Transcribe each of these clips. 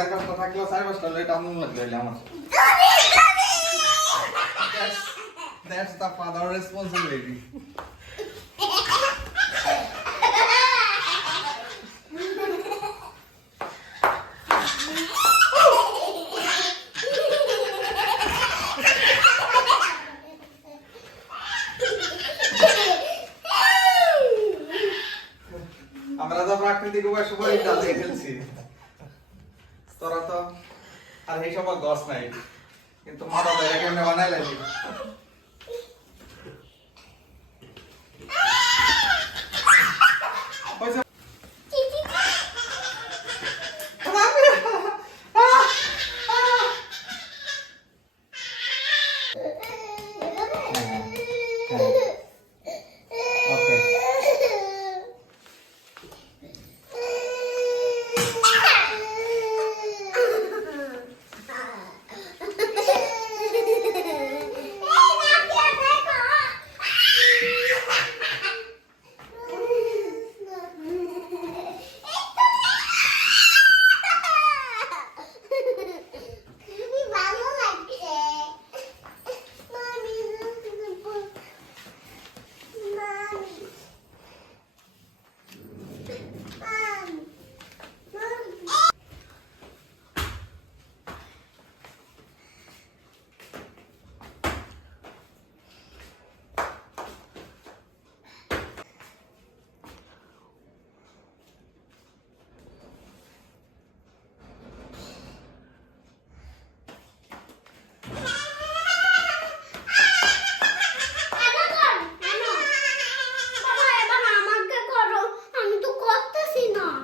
হাতের কাজটা থাকলেও 4-5টা লেট আমন লাগবে আমার। That's the father responsibility. আমরা তো প্রাকৃতিক উপায় সবাই চালিয়ে ফেলছি, তোরা তো আর এই সব গছ নাই, কিন্তু মাথা তো কেমনে বানাই লাগি।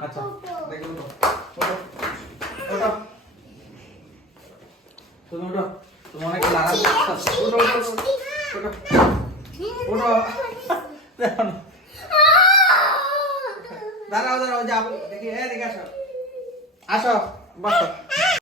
আচ্ছা দেখুন তো ওটা তুমি ওটা তুমি অনেক লারা ওটা ওটা ওটা দেখুন দাঁড়াও দাঁড়াও যাও দেখি দেখে আসো আসো বসো